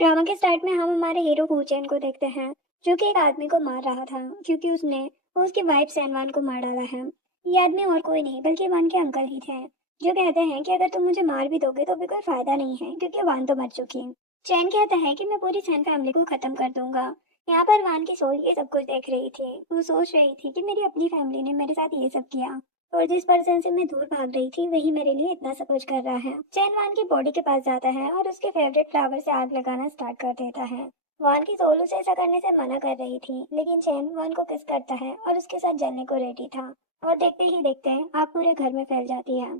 Drama के start में हम हमारे हीरो हू चैन को देखते हैं, जो कि एक आदमी को मार रहा था क्योंकि उसने उसकी वाइफ सैनवान को मार डाला है। ये आदमी और कोई नहीं बल्कि वान के अंकल ही थे, जो कहते हैं कि अगर तुम मुझे मार भी दोगे तो भी कोई फायदा नहीं है क्योंकि वान तो मर चुकी। चैन कहता है कि मैं पूरी सैन फैमिली को खत्म कर दूंगा। यहाँ पर वान की सोल ये सब कुछ देख रही थी। वो सोच रही थी कि मेरी अपनी फैमिली ने मेरे साथ ये सब किया और जिस पर्सन से मैं दूर भाग रही थी वही मेरे लिए इतना सब कुछ कर रहा है। चैन वान की बॉडी के पास जाता है और उसके फेवरेट फ्लावर से आग लगाना स्टार्ट कर देता है। वान की सोल उसे ऐसा करने से मना कर रही थी, लेकिन चैन वान को किस करता है और उसके साथ जलने को रेडी था। और देखते ही देखते आग पूरे घर में फैल जाती है।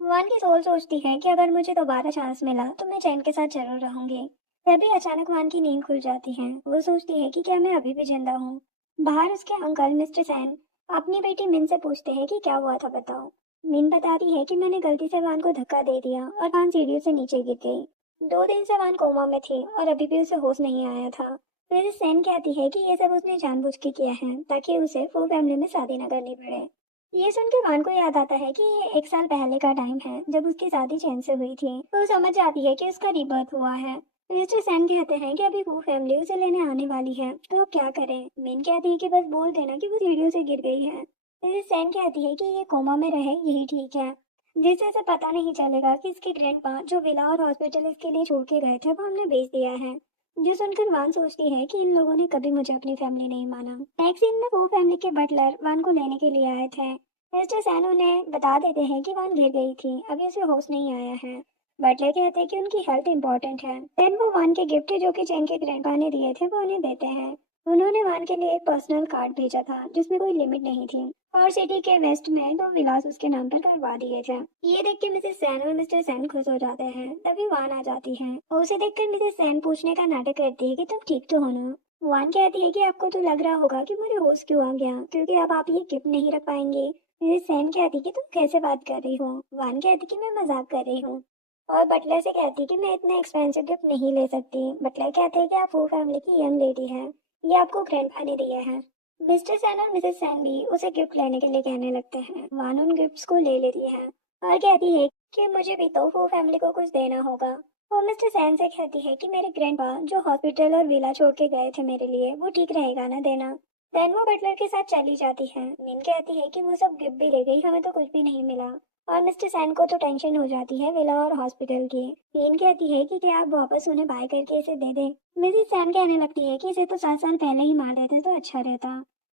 वान की सोल सोचती है कि अगर मुझे दोबारा चांस मिला तो मैं चैन के साथ जरूर रहूंगी। तभी अचानक वान की नींद खुल जाती है। वो सोचती है कि क्या मैं अभी भी जिंदा हूँ। बाहर उसके अंकल मिस्टर सैन अपनी बेटी मिन से पूछते हैं कि क्या हुआ था बताओ। मिन बताती है कि मैंने गलती से वान को धक्का दे दिया और वान सीढ़ियों से नीचे गिर गई। 2 दिन से वान कोमा में थी और अभी भी उसे होश नहीं आया था। फिर सैन कहती है कि ये सब उसने जानबूझ के किया है ताकि उसे फू फैमिली में शादी न करनी पड़े। ये सुन के वान को याद आता है कि ये 1 साल पहले का टाइम है जब उसकी शादी चैन से हुई थी। तो वो समझ जाती है कि उसका रीबर्थ हुआ है। मिस्टर सैन कहते हैं कि अभी वो फैमिली उसे लेने आने वाली है, तो अब क्या करें। मिन कहती है कि बस बोल देना कि वो सीढ़ियों से गिर गई है। मिसेस सैन कहती है कि ये कोमा में रहे यही ठीक है, जिससे इसे पता नहीं चलेगा कि इसके ग्रैंडपा जो विला और हॉस्पिटल इसके लिए छोड़ के गए थे वो हमने बेच दिया है। जो सुनकर वान सोचती है कि इन लोगों ने कभी मुझे अपनी फैमिली नहीं माना। नेक्स्ट सीन में वो फैमिली के बटलर वान को लेने के लिए आए थे। मिस्टर सैन उन्हें बता देते हैं कि वान गिर गई थी, अभी उसे होश नहीं आया है। बटलर कहते हैं कि उनकी हेल्थ इंपॉर्टेंट है। देन वो वान के गिफ्ट जो कि चैन के ग्रैंडपा ने दिए थे वो उन्हें देते हैं। उन्होंने वान के लिए एक पर्सनल कार्ड भेजा था जिसमें कोई लिमिट नहीं थी और सिटी के वेस्ट में 2 विलास उसके नाम पर करवा दिए थे। ये देख के मिसेस सैन और मिस्टर सैन खुश हो जाते हैं। तभी वान आ जाती है और उसे देखकर मिसेस सैन पूछने का नाटक करती है कि तुम ठीक तो हो ना। वान कहती है कि आपको तो लग रहा होगा कि मुझे होश क्यों आ गया क्योंकि अब आप ये गिफ्ट नहीं रख पाएंगे। मिसेस सैन कहती कि तुम कैसे बात कर रही हो। वान कहती कि मैं मजाक कर रही हूँ और बटलर से कहती कि मैं इतना एक्सपेंसिव गिफ्ट नहीं ले सकती। बटलर कहते हैं कि आप वो फैमिली की यंग लेडी हैं, ये आपको ग्रैंडपा ने दिया है। मिस्टर सैन और मिसेस सैन भी उसे गिफ्ट लेने के लिए कहने लगते हैं। वान उन गिफ्ट्स को ले लेती है और कहती है कि मुझे भी तो वो फैमिली को कुछ देना होगा। वो मिस्टर सैन से कहती है कि मेरे ग्रैंडपा जो हॉस्पिटल और विला छोड़ के गए थे मेरे लिए वो ठीक रहेगा ना देना। देन वो बटलर के साथ चली जाती है। मिन कहती है कि वो सब गिफ्ट भी ले गई, हमें तो कुछ भी नहीं मिला। और मिस्टर सैन को तो टेंशन हो जाती है विला और हॉस्पिटल की। मीन कहती है कि क्या आप वापस उन्हें बाय करके इसे दे दें। मिसेस सैन कहने लगती है कि इसे तो 7 साल पहले ही मार देते तो अच्छा रहता।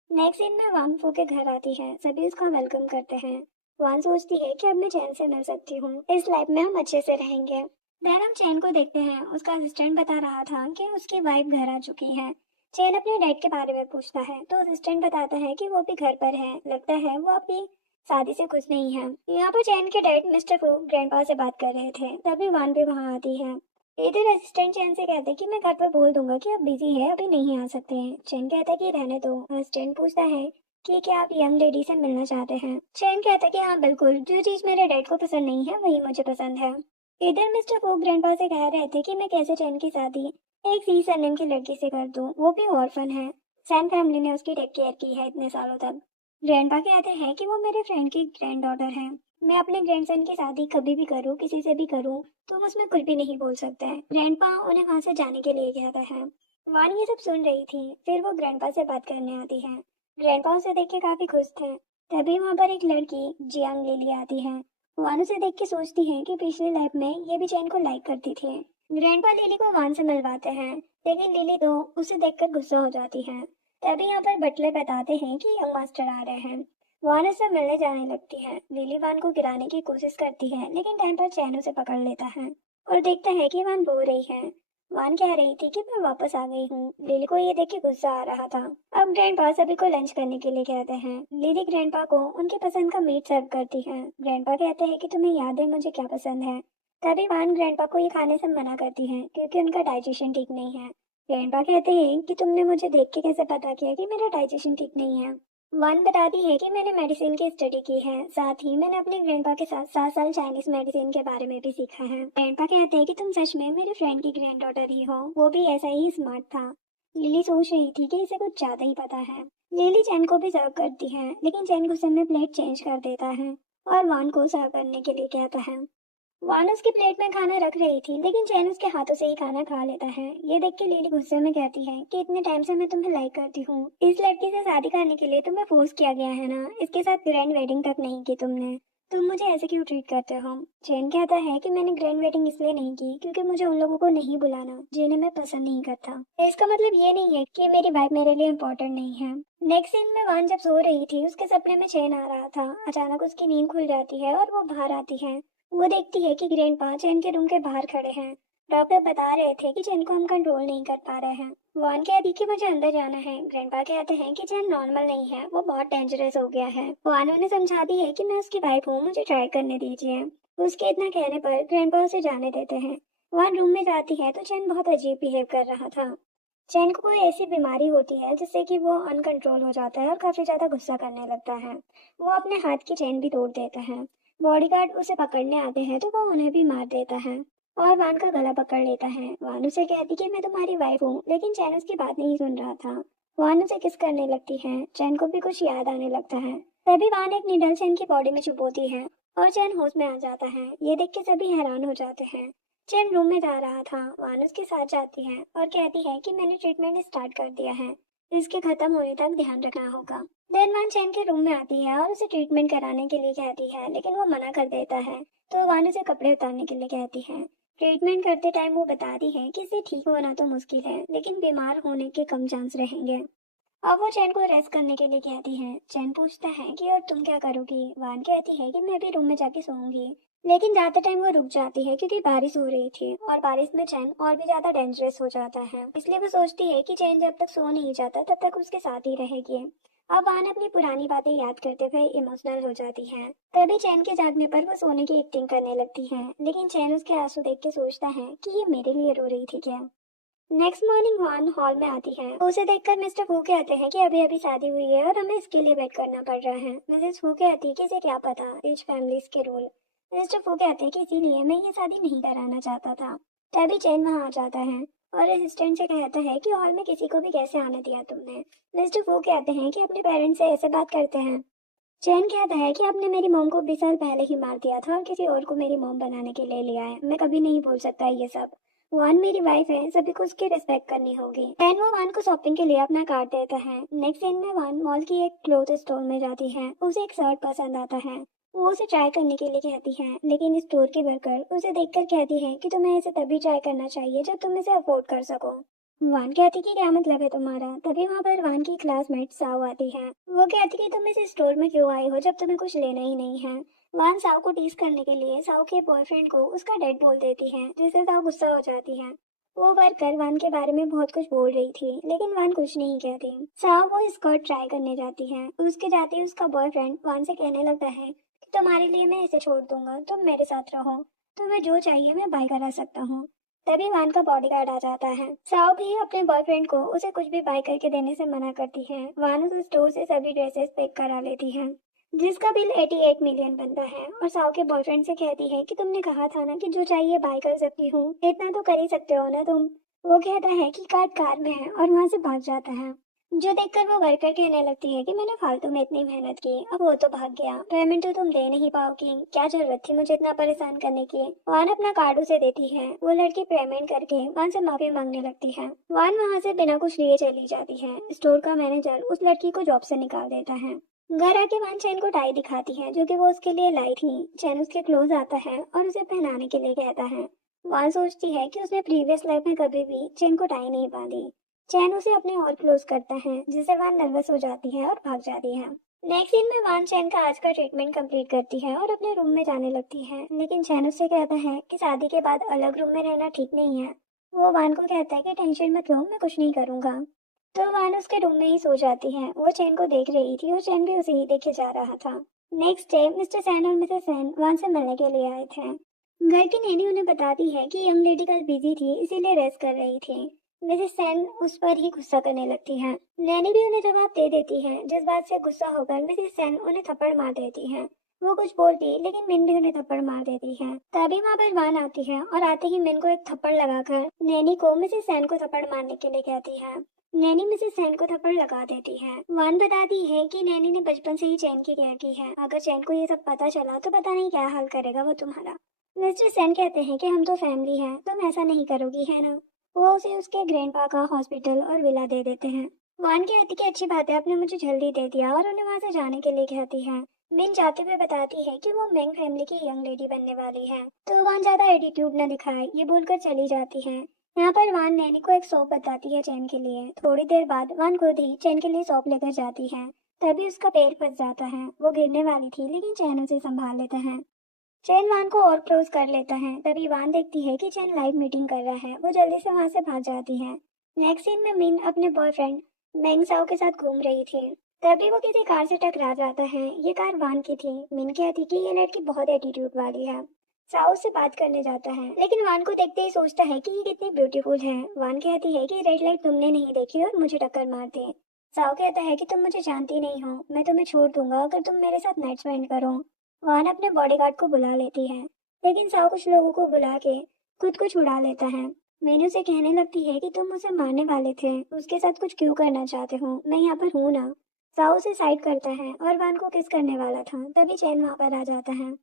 नेक्स्ट सीन में वांग फू के घर आती है। सभी उसका वेलकम करते हैं। वान सोचती है कि अब मैं चैन से मिल सकती हूँ, इस लाइफ में हम अच्छे से रहेंगे। देन हम चैन को देखते हैं। उसका असिस्टेंट बता रहा था कि उसकी वाइफ घर आ चुकी है। चैन अपने डैड के बारे में पूछता है तो असिस्टेंट बताता है कि वो भी घर पर है, लगता है वो अपनी शादी से खुश नहीं है। यहाँ पर चैन के डैड मिस्टर फू ग्रैंडपा से बात कर रहे थे, तभी वान भी वहाँ आती है। इधर असिस्टेंट चैन से कहते हैं कि मैं घर पर बोल दूंगा कि आप बिजी है, अभी नहीं आ सकते हैं। चैन कहता है कि रहने दो। असिस्टेंट पूछता है कि क्या आप यंग लेडी से मिलना चाहते हैं। चैन कहता है कि हाँ बिल्कुल, जो चीज मेरे डैड को पसंद नहीं है वही मुझे पसंद है। इधर मिस्टर फू ग्रैंडपा से कह रहे थे कि मैं कैसे चैन की शादी एक सी सरनेम की लड़की से कर दूं, वो भी ऑर्फन है। सैन फैमिली ने उसकी टेक केयर की है इतने सालों तक। ग्रैंडपा कहते हैं कि वो मेरे फ्रेंड की ग्रैंड डॉटर है। मैं अपने ग्रैंडसन की शादी कभी भी करूँ, किसी से भी करूँ, तो वो उसमें कुछ भी नहीं बोल सकता है। ग्रैंडपा उन्हें वहां से जाने के लिए कहता है। वान ये सब सुन रही थी। फिर वो ग्रैंडपा से बात करने आती है। ग्रैंडपा उसे देख के काफी खुश थे। तभी वहां पर एक लड़की जियांग लिली आती है। वान उसे देख के सोचती है कि पिछली लाइफ में ये भी चैन को लाइक करती थी। ग्रैंडपा लिली को वान से मिलवाते हैं, लेकिन लिली तो उसे देखकर गुस्सा हो जाती है। तभी यहाँ पर बटलर बताते हैं कि यंग मास्टर आ रहे हैं। वान उससे मिलने जाने लगती है। लिली वान को गिराने की कोशिश करती है, लेकिन टाइम पर चैन उसे पकड़ लेता है और देखता है कि वान रो रही है। वान कह रही थी कि मैं वापस आ गई हूँ। लिली को ये देख के गुस्सा आ रहा था। अब ग्रैंडपा सभी को लंच करने के लिए कहते हैं। लिली ग्रैंडपा को उनके पसंद का मीट सर्व करती है। ग्रैंडपा कहते हैं कि तुम्हें याद है मुझे क्या पसंद है। तभी वान ग्रैंडपा को ये खाने से मना करती है क्योंकि उनका डाइजेशन ठीक नहीं है। ग्रैंडपा कहते हैं कि तुमने मुझे देख के कैसे पता किया कि मेरा डाइजेशन ठीक नहीं है। वन बताती है कि मैंने मेडिसिन की स्टडी की है, साथ ही मैंने अपने ग्रैंडपा के साथ 7 साल चाइनीज मेडिसिन के बारे में भी सीखा है। ग्रैंडपा कहते हैं कि तुम सच में मेरे फ्रेंड की ग्रैंड डॉटर ही हो, वो भी ऐसा ही स्मार्ट था। लिली सोच रही थी कि इसे कुछ ज्यादा ही पता है। लिली चैन को भी सर्व करती है, लेकिन चैन गुस्से में प्लेट चेंज कर देता है और वान को सर्व करने के लिए कहता है। वान उसकी प्लेट में खाना रख रही थी, लेकिन चैन उसके हाथों से ही खाना खा लेता है। ये देख के लिली गुस्से में कहती है कि इतने टाइम से मैं तुम्हें लाइक करती हूँ, इस लड़की से शादी करने के लिए तुम्हें फोर्स किया गया है ना, इसके साथ ग्रैंड वेडिंग तक नहीं की तुमने, तुम मुझे ऐसे क्यों ट्रीट करते हो। चैन कहता है कि मैंने ग्रैंड वेडिंग इसलिए नहीं की क्योंकि मुझे उन लोगों को नहीं बुलाना जिन्हें मैं पसंद नहीं करता। इसका मतलब ये नहीं है कि मेरी वाइफ मेरे लिए इम्पोर्टेंट नहीं है। नेक्स्ट सीन में वान जब सो रही थी, उसके सपने में चैन आ रहा था। अचानक उसकी नींद खुल जाती है और वो बाहर आती है। वो देखती है कि ग्रैंडपा चैन के रूम के बाहर खड़े हैं। डॉक्टर बता रहे थे कि चैन को हम कंट्रोल नहीं कर पा रहे हैं। वॉन कहती कि मुझे अंदर जाना है। ग्रैंडपा कहते हैं कि चैन नॉर्मल नहीं है, वो बहुत डेंजरस हो गया है। वॉन उन्हें समझाती है कि मैं उसकी वाइफ हूँ, मुझे ट्राई करने दीजिए। उसके इतना कहने पर ग्रैंडपा उसे जाने देते हैं। वॉन रूम में जाती है तो चैन बहुत अजीब बिहेव कर रहा था। चैन को कोई ऐसी बीमारी होती है जिससे कि वो अनकंट्रोल हो जाता है और काफी ज्यादा गुस्सा करने लगता है। वो अपने हाथ की चेन भी तोड़ देता है। बॉडीगार्ड उसे पकड़ने आते हैं तो वो उन्हें भी मार देता है और वान का गला पकड़ लेता है। वान उसे कहती कि मैं तुम्हारी वाइफ हूँ, लेकिन चैन उसकी बात नहीं सुन रहा था। वान उसे किस करने लगती है। चैन को भी कुछ याद आने लगता है। तभी वान एक निडल चैन की बॉडी में चुभोती है और चैन होश में आ जाता है। ये देख के सभी हैरान हो जाते हैं। चैन रूम में जा रहा था। वान उसके साथ जाती है और कहती है कि मैंने ट्रीटमेंट स्टार्ट कर दिया है, इसके खत्म होने तक ध्यान रखना होगा। देन वान चैन के रूम में आती है और उसे ट्रीटमेंट कराने के लिए कहती है, लेकिन वो मना कर देता है। तो वान उसे कपड़े उतारने के लिए कहती है। ट्रीटमेंट करते टाइम वो बताती है कि इसे ठीक होना तो मुश्किल है, लेकिन बीमार होने के कम चांस रहेंगे। अब वो चैन को रेस्ट करने के लिए कहती है। चैन पूछता है कि और तुम क्या करोगी। वान कहती है कि मैं भी रूम में जाके सोऊंगी। लेकिन ज्यादा टाइम वो रुक जाती है क्योंकि बारिश हो रही थी और बारिश में चैन और भी ज्यादा डेंजरस हो जाता है। इसलिए वो सोचती है कि चैन जब तक सो नहीं जाता तब तक उसके साथ ही रहेगी। अब वान अपनी पुरानी बातें याद करते हुए इमोशनल हो जाती है। तभी चैन के जागने पर वो सोने की एक्टिंग करने लगती है, लेकिन चैन उसके आंसू देख के सोचता है कि ये मेरे लिए रो रही थी क्या। नेक्स्ट मॉर्निंग वान हॉल में आती है। उसे देखकर मिस्टर फू कहते हैं कि अभी अभी शादी हुई है और हमें इसके लिए वेट करना पड़ रहा है। मिसेस फू कहती है कि इसे क्या पता रिच फैमिलीज के रूल। मिस्टर फू कहते हैं कि इसीलिए मैं ये शादी नहीं कराना चाहता था। तभी चैन वहाँ आ जाता है और असिस्टेंट से कहता है कि हॉल में किसी को भी कैसे आने दिया तुमने। मिस्टर फू कहते हैं कि अपने पेरेंट्स से ऐसे बात करते हैं। चैन कहता है कि आपने मेरी मॉम को 20 साल पहले ही मार दिया था और किसी और को मेरी मॉम बनाने के लिए लिया है, मैं कभी नहीं भूल सकता ये सब। वान मेरी वाइफ है, सभी को उसकी रिस्पेक्ट करनी होगी। चैन वो वान को शॉपिंग के लिए अपना कार्ड देता है। नेक्स्ट सीन में वान मॉल की एक क्लोथ स्टोर में जाती है। उसे एक शर्ट पसंद आता है। वो उसे ट्राई करने के लिए कहती है, लेकिन स्टोर की वर्कर उसे देखकर कहती है कि तुम्हें इसे तभी ट्राई करना चाहिए जब तुम इसे अफोर्ड कर सको। वान कहती कि क्या मतलब है तुम्हारा। तभी वहाँ पर वान की क्लासमेट साव आती है। वो कहती कि तुम इस स्टोर में क्यों आई हो जब तुम्हें कुछ लेना ही नहीं है। वान साव को टीज करने के लिए साव के बॉयफ्रेंड को उसका डैड बोल देती है, जिससे साव गुस्सा हो जाती है। वो वर्कर वान के बारे में बहुत कुछ बोल रही थी, लेकिन वान कुछ नहीं कहती। साव वो स्कर्ट ट्राई करने जाती है। उसके जाते ही उसका बॉयफ्रेंड वान से कहने लगता है कि तुम्हारे लिए मैं इसे छोड़ दूंगा, तुम मेरे साथ रहो, तुम्हें जो चाहिए मैं बाय करा सकता हूँ। तभी वान का बॉडीगार्ड आ जाता है। साओ भी अपने बॉयफ्रेंड को उसे कुछ भी बाय करके देने से मना करती है। वान उस स्टोर से सभी ड्रेसेस पैक करा लेती है, जिसका बिल 88 मिलियन बनता है, और साओ के बॉयफ्रेंड से कहती है कि तुमने कहा था ना कि जो चाहिए बाय कर सकती हूँ, इतना तो कर ही सकते हो ना तुम। वो कहता है कि कार्ड कार में है और वहां से भाग जाता है। जो देखकर वो वर्कर कहने लगती है कि मैंने फालतू में इतनी मेहनत की, अब वो तो भाग गया, पेमेंट तो तुम दे नहीं पाओगी, क्या जरूरत थी मुझे इतना परेशान करने की। वान अपना कार्ड उसे देती है। वो लड़की पेमेंट करके वान से माफी मांगने लगती है। वान वहां से बिना कुछ लिए चली जाती है। स्टोर का मैनेजर उस लड़की को जॉब से निकाल देता है। घर आके वान चैन को टाई दिखाती है जो कि वो उसके लिए लाई थी। चैन उसके क्लोज आता है और उसे पहनाने के लिए कहता है। वान सोचती है कि उसने प्रीवियस लाइफ में कभी भी चैन को टाई नहीं बांधी। चैन उसे अपने और क्लोज करता है, जिससे वान नर्वस हो जाती है और भाग जाती है। नेक्स्ट सीन में वान चैन का आज का ट्रीटमेंट कंप्लीट करती है और अपने रूम में जाने लगती है, लेकिन चैन उससे कहता है कि शादी के बाद अलग रूम में रहना ठीक नहीं है। वो वान को कहता है कि टेंशन मत लो, मैं कुछ नहीं करूंगा। तो वान उसके रूम में ही सो जाती है। वो चैन को देख रही थी और चैन भी उसे ही देखे जा रहा था। नेक्स्ट डे मिस्टर सैन और मिसेस सैन वान से मिलने के लिए आए थे। घर की नैनी उन्हें बताती है कि यंग लेडी कल बिजी थी, इसीलिए रेस्ट कर रही थी। मिसेस सेन उस पर ही गुस्सा करने लगती है। नैनी भी उन्हें जवाब दे देती है, जिस बात से गुस्सा होकर मिसेस सेन उन्हें थप्पड़ मार देती है। वो कुछ बोलती लेकिन मिन भी उन्हें थप्पड़ मार देती है। तभी वहाँ पर वान आती है और आते ही मिन को एक थप्पड़ लगाकर नैनी को मिसेस सेन को थप्पड़ मारने के लिए कहती है। नैनी मिसेस सेन को थप्पड़ लगा देती है। वान बताती है कि नैनी ने बचपन से ही चैन की केयर की है, अगर चैन को ये सब पता चला तो पता नहीं क्या हाल करेगा वो तुम्हारा। मिस्टर सेन कहते हैं कि हम तो फैमिली हैं, तुम ऐसा नहीं करोगी है ना। वो उसे उसके ग्रैंडपा का हॉस्पिटल और विला दे देते हैं। वान कहती कि अच्छी बात है, आपने मुझे जल्दी दे दिया, और उन्हें वहां से जाने के लिए कहती है। मिन जाते हुए बताती है कि वो मेंग फैमिली की यंग लेडी बनने वाली है, तो वान ज्यादा एटीट्यूड न दिखाए, ये बोलकर चली जाती है। यहाँ पर वान नैनी को एक सौंप बताती है चैन के लिए। थोड़ी देर बाद वान खुद ही चैन के लिए सौंप लेकर जाती है। तभी उसका पैर फंस जाता है। वो गिरने वाली थी लेकिन चैन उसे संभाल लेता है। चैन वान को और क्लोज कर लेता है। तभी वान देखती है कि चैन लाइव मीटिंग कर रहा है। वो जल्दी से वहां से भाग जाती है। नेक्स्ट सीन में मिन अपने बॉयफ्रेंड मेंग साओ के साथ घूम रही थी। तभी वो किसी कार से टकरा जाता है। ये कार वान की थी। मिन कहती कि ये लड़की बहुत एटीट्यूड वाली है। साओ से बात करने जाता है, लेकिन वान को देखते ही सोचता है कि ये कितनी ब्यूटीफुल है। वान कहती है कि रेड लाइट तुमने नहीं देखी और मुझे टक्कर मार दी। साओ कहता है कि तुम मुझे जानती नहीं हो, मैं तुम्हें छोड़ दूंगा अगर तुम मेरे साथ नाइट स्पेंड करो। वान अपने बॉडीगार्ड को बुला लेती है, लेकिन साओ कुछ लोगों को बुला के खुद को छुड़ा लेता है। मीनू से कहने लगती है कि तुम उसे मारने वाले थे, उसके साथ कुछ क्यों करना चाहते हो, मैं यहाँ पर हूँ ना। साओ उसे साइड करता है और वान को किस करने वाला था। तभी चैन वहां पर आ जाता है।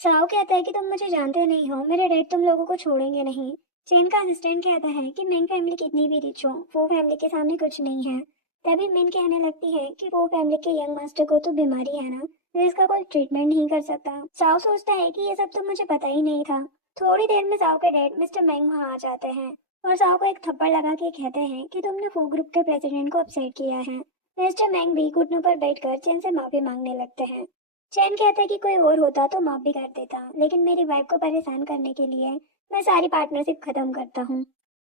साओ कहता है कि तुम मुझे जानते नहीं हो, मेरे डैड तुम लोगों को छोड़ेंगे नहीं। चेन का असिस्टेंट कहता है कि मेन फैमिली कितनी भी रिच हो, वो फैमिली के सामने कुछ नहीं है। तभी मिन कहने लगती है कि वो फैमिली के यंग मास्टर को तो बीमारी है ना, तो इसका कोई ट्रीटमेंट नहीं कर सकता। साओ सोचता है कि ये सब तो मुझे पता ही नहीं था। थोड़ी देर में साओ के डैड मिस्टर मैंग वहाँ आ जाते हैं और साओ को एक थप्पड़ लगा के कहते हैं कि तुमने फू ग्रुप के प्रेसिडेंट को अपसेट किया है। मिस्टर मैंग भी घुटनों पर बैठकर चेन से माफी मांगने लगते हैं। चैन कहता है कि कोई और होता तो माफ भी कर देता, लेकिन मेरी वाइफ को परेशान करने के लिए मैं सारी पार्टनरशिप खत्म करता हूँ।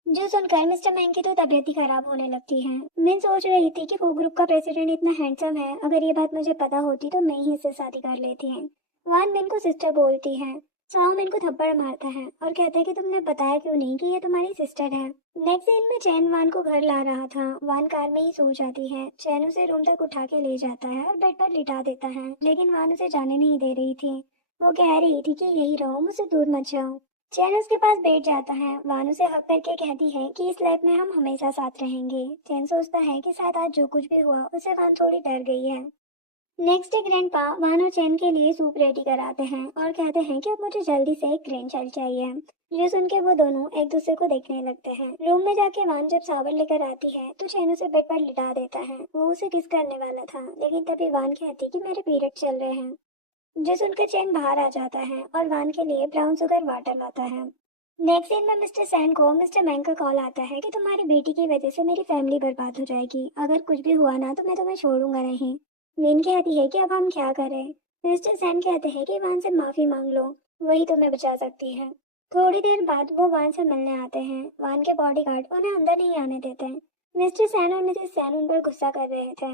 जो सुनकर मिस्टर मैंग की तो तबीयत ही खराब होने लगती है। मैं सोच रही थी कि वो ग्रुप का प्रेसिडेंट इतना हैंडसम है, अगर ये बात मुझे पता होती तो मैं ही इससे शादी कर लेती है। वान मिन को सिस्टर बोलती है। साओ मिन को थप्पड़ मारता है और कहता है कि तुमने बताया क्यों नहीं कि ये तुम्हारी सिस्टर है। नेक्स्ट सीन में चैन वान को घर ला रहा था। वान कार में ही सो जाती है। चैन उसे रूम तक उठा के ले जाता है और बेड पर लिटा देता है, लेकिन वान उसे जाने नहीं दे रही थी। वो कह रही थी कि यही रहो, मुझसे दूर मत जाओ। चैन उसके पास बैठ जाता है। वान उसे हक करके कहती है कि इस लाइफ में हम हमेशा साथ रहेंगे। चैन सोचता है कि शायद आज जो कुछ भी हुआ उससे वान थोड़ी डर गई है। नेक्स्ट डे ग्रैंडपा वान और चैन के लिए सूप रेडी कराते हैं और कहते हैं कि अब मुझे जल्दी से एक ग्रैंड चाइल्ड चाहिए। ये सुन के वो दोनों एक दूसरे को देखने लगते हैं। रूम में जाके वान जब सावर लेकर आती है तो चैन उसे बेड पर लिटा देता है। वो उसे किस करने वाला था, लेकिन तभी वान कहती कि मेरे पीरियड चल रहे हैं। जो सुनकर चैन बाहर आ जाता है और वान के लिए ब्राउन शुगर वाटर लाता है। नेक्स्ट सीन में मिस्टर सैन को मिस्टर मैंग का कॉल आता है कि तुम्हारी बेटी की वजह से मेरी फैमिली बर्बाद हो जाएगी, अगर कुछ भी हुआ ना तो मैं तुम्हें छोड़ूंगा नहीं। विन कहती है कि अब हम क्या करें। मिस्टर सैन कहते हैं कि वान से माफी मांग लो, वही तुम्हें बचा सकती है। थोड़ी देर बाद वो वान से मिलने आते हैं। वान के बॉडीगार्ड उन्हें अंदर नहीं आने देते। मिस्टर सैन और मिसेस सैन उन पर गुस्सा कर रहे थे।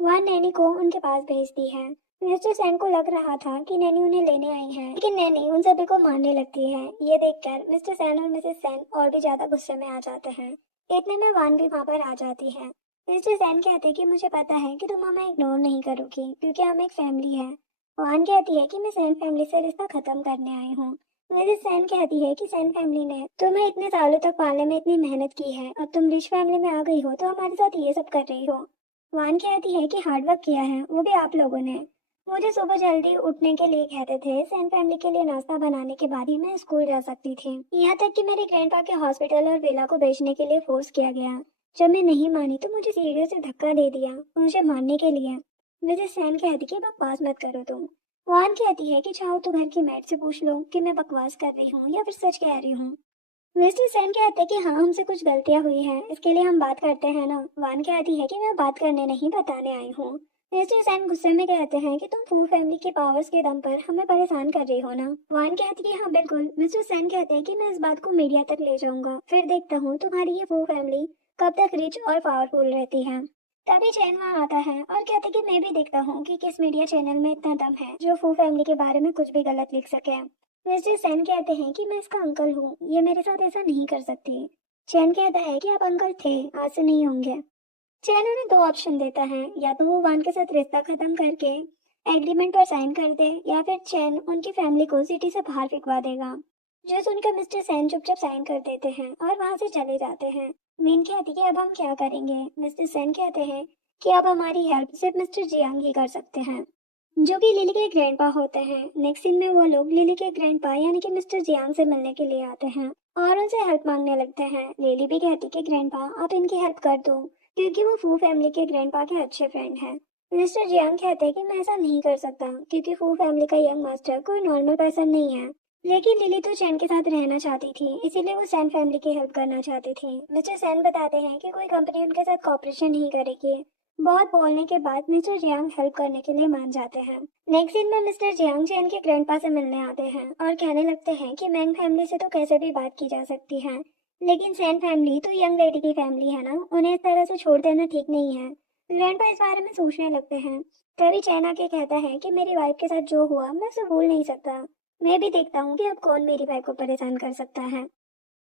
वान नैनी को उनके पास भेजती है। मिस्टर सैन को लग रहा था कि नैनी उन्हें लेने आई है, लेकिन नैनी उन सभी को मारने लगती है। ये देखकर मिस्टर सैन और मिसेस सैन और भी ज्यादा गुस्से में आ जाते हैं। इतने में वान भी वहां पर आ जाती है। मिस्टर सैन कहते हैं कि मुझे पता है कि तुम हमें इग्नोर नहीं करोगी क्योंकि हम एक फैमिली है। वान कहती है कि मैं सैन फैमिली से रिश्ता खत्म करने आई हूँ। मिसेस सैन कहती है कि सैन फैमिली ने तुम्हें इतने सालों तक पालने में इतनी मेहनत की है, अब तुम रिच फैमिली में आ गई हो तो हमारे साथ ये सब कर रही हो। वान कहती है कि हार्डवर्क किया है, वो भी आप लोगों ने। मुझे सुबह जल्दी उठने के लिए कहते थे, सैन फैमिली के लिए नाश्ता बनाने के बाद ही मैं स्कूल जा सकती थी। यहाँ तक कि मेरे ग्रैंडपा के हॉस्पिटल और विला को बेचने के लिए फोर्स किया गया। जब मैं नहीं मानी तो मुझे सीढ़ियों से धक्का दे दिया मुझे मारने के लिए। मिसेस सैन कहती कि बकवास मत करो तुम। वान कहती है कि चाहो तो घर की मैट से पूछ लो कि मैं बकवास कर रही हूँ या फिर सच कह रही हूँ। मिस्टर सैन कहते हैं कि हाँ, हमसे कुछ गलतियां हुई हैं, इसके लिए हम बात करते हैं ना। वान कहती है कि मैं बात करने नहीं बताने आई हूँ। मिस्टर सैन गुस्से में कहते हैं कि तुम फू फैमिली के पावर्स के दम पर हमें परेशान कर रही हो ना। वान कहती है हाँ बिल्कुल। मिस्टर सैन कहते हैं कि मैं इस बात को मीडिया तक ले जाऊंगा, फिर देखता हूँ तुम्हारी ये फू फैमिली कब तक रिच और पावरफुल रहती है। तभी चैन वहाँ आता है और कहते कि मैं भी देखता हूँ कि किस मीडिया चैनल में इतना दम है जो फू फैमिली के बारे में कुछ भी गलत लिख सके। मिस्टर सैन कहते हैं कि मैं इसका अंकल हूँ, ये मेरे साथ ऐसा नहीं कर सकती। चैन कहता है कि आप अंकल थे, आज से नहीं होंगे। चैन उन्हें दो ऑप्शन देता है, या तो वो वान के साथ रिश्ता खत्म करके एग्रीमेंट पर साइन कर दे, या फिर चैन उनकी फैमिली को सिटी से बाहर फिकवा देगा। जो सुनकर मिस्टर सैन चुपचाप साइन कर देते हैं और वहां से चले जाते हैं। मीन कहती कि अब हम क्या करेंगे। मिस्टर सैन कहते हैं कि अब हमारी हेल्प सिर्फ मिस्टर जियांग ही कर सकते हैं। जो कि लिली के ग्रैंडपा होते हैं। नेक्स्ट सीन में वो लोग लिली के ग्रैंडपा यानी कि मिस्टर जियांग से मिलने के लिए आते हैं और उनसे हेल्प मांगने लगते हैं। लिली भी कहती कि ग्रैंडपा आप इनकी हेल्प कर दो क्योंकि वो फू फैमिली के ग्रैंडपा के अच्छे फ्रेंड हैं। मिस्टर जियांग कहते हैं कि मैं ऐसा नहीं कर सकता क्योंकि फू फैमिली का यंग मास्टर कोई नॉर्मल पर्सन नहीं है। लेकिन लिली तो चैन के साथ रहना चाहती थी, इसीलिए वो सैन फैमिली की हेल्प करना चाहती थी। मिस्टर सैन बताते हैं कि कोई कंपनी उनके साथ कॉपरेशन नहीं करेगी। बहुत बोलने के बाद मिस्टर जियांग हेल्प करने के लिए मान जाते हैं। नेक्स्ट सीन में मिस्टर जियांग चैन के ग्रैंडपा से मिलने आते हैं और कहने लगते हैं कि मैंग फैमिली से तो कैसे भी बात की जा सकती है, लेकिन सैन फैमिली तो यंग लेडी की फैमिली है ना, उन्हें इस तरह से छोड़ देना ठीक नहीं है। ग्रैंडपा इस बारे में सोचने लगते हैं। तभी चैन आके कहता है कि मेरी वाइफ के साथ जो हुआ मैं उसे भूल नहीं सकता। मैं भी देखता हूँ कि अब कौन मेरी वाइफ को परेशान कर सकता है।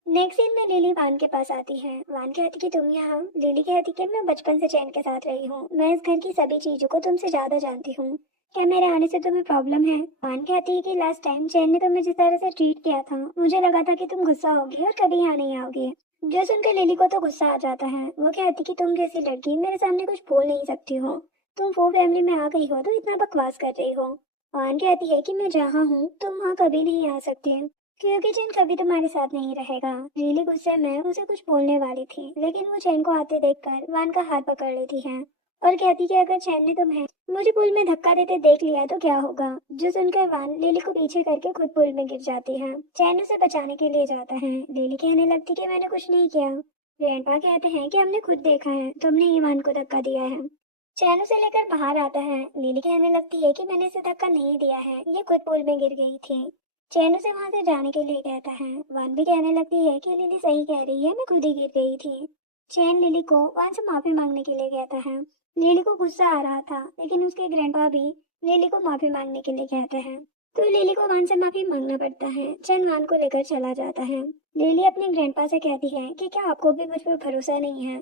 नेक्स्ट सीन में लिली वान के पास आती है। वान कहती कि तुम यहाँ। लिली कहती कि मैं बचपन से चैन के साथ रही हूँ, मैं इस घर की सभी चीजों को तुमसे ज्यादा जानती हूँ। क्या मेरे आने से तुम्हें प्रॉब्लम है? वान कहती है कि लास्ट टाइम चैन ने तुम्हें जिस तरह से ट्रीट किया था, मुझे लगा था कि तुम गुस्सा होगी और कभी यहाँ नहीं आओगी। जो सुनकर लिली को तो गुस्सा आ जाता है। वो कहती कि तुम जैसी लड़की मेरे सामने कुछ बोल नहीं सकती हो। तुम वो फैमिली में आ गई हो तो इतना बकवास कर रही हो। वान कहती है कि मैं जहाँ हूँ तुम वहाँ कभी नहीं आ सकती, क्योंकि चैन कभी तुम्हारे साथ नहीं रहेगा। लिली गुस्से में उसे कुछ बोलने वाली थी, लेकिन वो चैन को आते देखकर वान का हाथ पकड़ लेती है और कहती कि अगर चैन ने तुम्हें मुझे पुल में धक्का देते देख लिया तो क्या होगा। जो सुनकर वान लिली को पीछे करके खुद पुल में गिर जाती है। चैन उसे बचाने के लिए जाता है। लिली कहने लगती कि मैंने कुछ नहीं किया। ग्रैंडपा कहते हैं कि हमने खुद देखा है, तुमने ही वान को धक्का दिया है। चैन उसे लेकर बाहर आता है। लिली कहने लगती है कि मैंने इसे धक्का नहीं दिया है, ये खुद पुल में गिर गई थी। चैन उसे वहां से जाने के लिए कहता है। वान भी कहने लगती है कि लिली सही कह रही है, मैं खुद ही गिर गई थी। चैन लिली को वान से माफी मांगने के लिए कहता है। लिली को गुस्सा आ रहा था, लेकिन उसके ग्रैंडपा भी लिली को माफी मांगने के लिए कहते हैं, तो लिली को वान से माफी मांगना पड़ता है। चैन वान को लेकर चला जाता है। लिली अपने ग्रैंडपा से कहती है कि क्या आपको भी मुझ पर भरोसा नहीं है?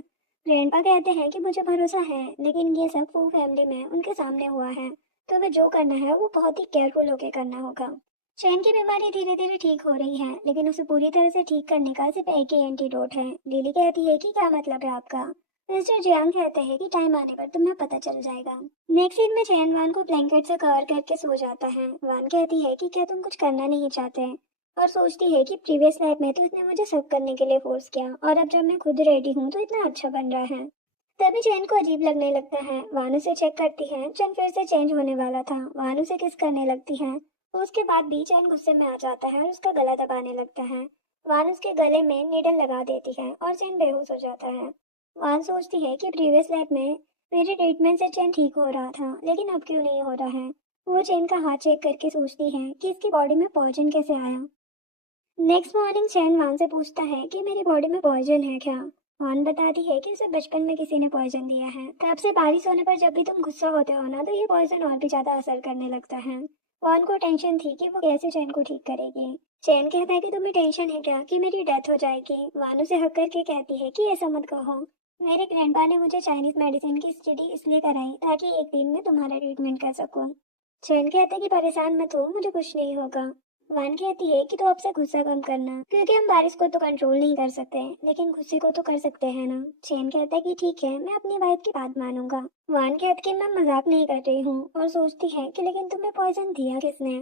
ग्रैंडपा कहते हैं कि मुझे भरोसा है, लेकिन ये सब वो फैमिली में उनके सामने हुआ है, तो वे जो करना है वो बहुत ही केयरफुल होकर करना होगा। चैन की बीमारी धीरे धीरे ठीक हो रही है, लेकिन उसे पूरी तरह से ठीक करने का सिर्फ एक ही एंटीडोट है। लिली कहती है कि क्या मतलब है आपका? मिस्टर जियांग कहते हैं कि टाइम आने पर तुम्हें पता चल जाएगा। नेक्स्ट सीन में चैन वान को ब्लैंकेट से कवर करके सो जाता है। वान कहती है कि क्या तुम कुछ करना नहीं चाहते, और सोचती है कि प्रीवियस लाइफ में तो इसने मुझे सब करने के लिए फोर्स किया, और अब जब मैं खुद रेडी हूँ तो इतना अच्छा बन रहा है। तभी चैन को अजीब लगने लगता है। वान उसे चेक करती है। चैन फिर से चेंज होने वाला था। वान उसे किस करने लगती है। उसके बाद भी चैन गुस्से में आ जाता है और उसका गला दबाने लगता है। वान उसके गले में नीडल लगा देती है और चैन बेहोश हो जाता है। वान सोचती है कि प्रीवियस लाइफ में मेरे ट्रीटमेंट से चैन ठीक हो रहा था, लेकिन अब क्यों नहीं हो रहा है। वो चैन का हाथ चेक करके सोचती है कि इसकी बॉडी में पॉइजन कैसे आया। नेक्स्ट मॉर्निंग चैन वान से पूछता है कि मेरी बॉडी में पॉइजन है क्या। वान बताती है कि उसे बचपन में किसी ने पॉइजन दिया है, तब से बारिश होने पर जब भी तुम गुस्सा होते हो ना तो ये पॉइजन और भी ज्यादा असर करने लगता है। वान को टेंशन थी कि वो कैसे चैन को ठीक करेगी। चैन कहता है कि तुम्हें टेंशन है क्या कि मेरी डेथ हो जाएगी। वान उसे हक करके कहती है कि ऐसा मत कहो, मेरे ग्रैंडपा ने मुझे चाइनीज मेडिसिन की स्टडी इसलिए कराई ताकि एक दिन में तुम्हारा ट्रीटमेंट कर सकूं। चैन कहता है कि परेशान मत हो, मुझे कुछ नहीं होगा। वान कहती है कि तो अब से गुस्सा कम करना, क्योंकि हम बारिश को तो कंट्रोल नहीं कर सकते, लेकिन गुस्से को तो कर सकते हैं ना। चैन कहता है कि ठीक है, मैं अपनी वाइफ की बात मानूंगा। वान कहती है कि मैं मजाक नहीं कर रही हूँ, और सोचती है कि लेकिन तुम्हें पॉइजन दिया किसने।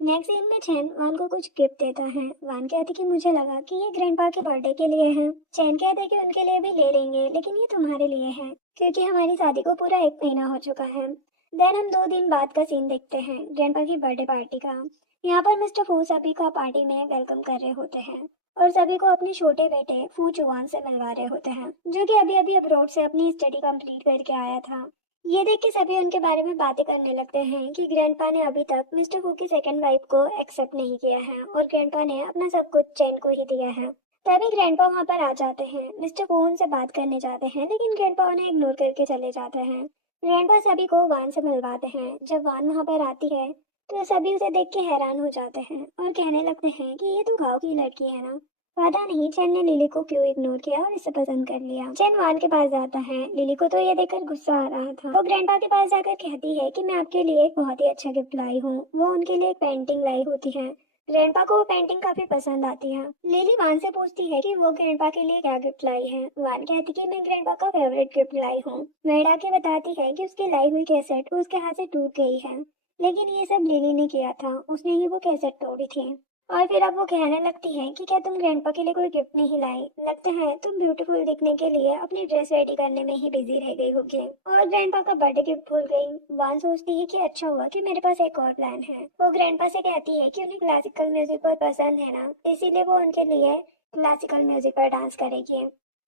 नेक्स्ट सीन में चैन वान को कुछ गिफ्ट देता है। वान कहती कि मुझे लगा कि ये ग्रैंडपा के बर्थडे के लिए है। चैन कहता है कि उनके लिए भी ले लेंगे, लेकिन ये तुम्हारे लिए है, क्योंकि हमारी शादी को पूरा 1 महीना हो चुका है। देन हम 2 दिन बाद का सीन देखते हैं, ग्रैंडपा की बर्थडे पार्टी का। यहाँ पर मिस्टर फू सभी का पार्टी में वेलकम कर रहे होते हैं और सभी को अपने छोटे बेटे फू चुआन से मिलवा रहे होते हैं, जो कि अभी अभी अब्रॉड से अपनी स्टडी कंप्लीट करके आया था। ये देख के सभी उनके बारे में बातें करने लगते हैं कि ग्रैंडपा ने अभी तक मिस्टर फू की सेकंड वाइफ को एक्सेप्ट नहीं किया है और ग्रैंडपा ने अपना सब कुछ चैन को ही दिया है। तभी ग्रैंडपा वहाँ पर आ जाते हैं। मिस्टर फू उनसे बात करने जाते हैं, लेकिन ग्रैंडपा उन्हें इग्नोर करके चले जाते हैं। ग्रैंडपा सभी को वान से मिलवाते हैं। जब वान वहाँ पर आती है तो सभी उसे देख के हैरान हो जाते हैं और कहने लगते हैं कि ये तो गांव की लड़की है ना। पता नहीं चैन ने लिली को क्यों इग्नोर किया और इसे पसंद कर लिया। चैन वान के पास जाता है। लिली को तो ये देखकर गुस्सा आ रहा था। वो ग्रैंडपा के पास जाकर कहती है कि मैं आपके लिए एक बहुत ही अच्छा गिफ्ट लाई हूँ। वो उनके लिए एक पेंटिंग लाई होती है ग्रैंडपा को वो पेंटिंग काफी पसंद आती है। लिली वान से पूछती है कि वो ग्रैंडपा के लिए क्या गिफ्ट लाई है। वान कहती कि मैं ग्रैंडपा का फेवरेट गिफ्ट लाई हूँ। मैड आके बताती है कि उसकी लाई हुई कैसेट उसके हाथ से टूट गई है, लेकिन ये सब लिली ने किया था, उसने ही वो कैसेट तोड़ी थी। और फिर अब वो कहने लगती है कि क्या तुम ग्रैंडपा के लिए कोई गिफ्ट नहीं लाई, लगता है तुम ब्यूटीफुल दिखने के लिए अपनी ड्रेस रेडी करने में ही बिजी रह गई होगी और ग्रैंडपा का बर्थडे गिफ्ट भूल गई। वान सोचती है कि अच्छा हुआ कि मेरे पास एक और प्लान है। वो ग्रैंडपा से कहती है कि उन्हें क्लासिकल म्यूजिक बहुत पसंद है ना, इसीलिए वो उनके लिए क्लासिकल म्यूजिक पर डांस करेगी।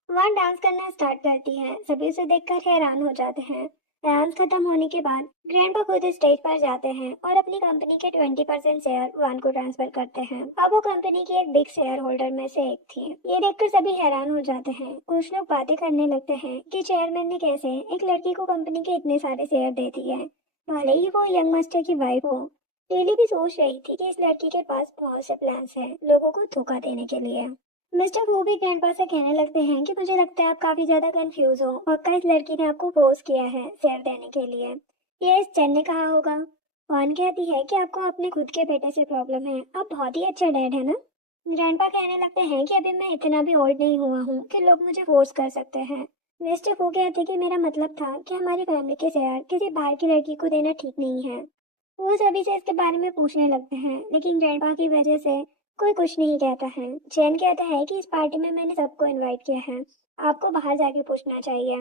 वह डांस करना स्टार्ट करती है, सभी उसे देखकर हैरान हो जाते हैं। डांस खत्म होने के बाद ग्रैंडपा खुद स्टेज पर जाते हैं और अपनी कंपनी के 20% शेयर वान को ट्रांसफर करते हैं। अब वो कंपनी की एक बिग शेयर होल्डर में से एक थी। ये देखकर सभी हैरान हो जाते हैं। कुछ लोग बातें करने लगते हैं कि चेयरमैन ने कैसे एक लड़की को कंपनी के इतने सारे शेयर दे दिए, भले ही वो यंग मास्टर की वाइफ हो। लिली भी सोच रही थी कि इस लड़की के पास बहुत से प्लान्स हैं लोगों को धोखा देने के लिए। मिस्टर वो भी ग्रैंडपा से कहने लगते हैं कि मुझे लगता है आप काफी ज्यादा कंफ्यूज हो, पक्का इस लड़की ने आपको फोर्स किया है शेयर देने के लिए। ये इस चैन ने कहा होगा। वान कहती है कि आपको अपने खुद के बेटे से प्रॉब्लम है, आप बहुत ही अच्छा डैड है ना। ग्रैंडपा कहने लगते हैं कि अभी मैं इतना भी ओल्ड नहीं हुआ हूँ कि लोग मुझे फोर्स कर सकते हैं। मिस्टर वो कहते कि मेरा मतलब था कि हमारी फैमिली के शेयर किसी बाहर की लड़की को देना ठीक नहीं है। वो सभी से इसके बारे में पूछने लगते हैं, लेकिन ग्रैंडपा की वजह से कोई कुछ नहीं कहता है। चैन कहता है कि इस पार्टी में मैंने सबको इनवाइट किया है, आपको बाहर जाके पूछना चाहिए।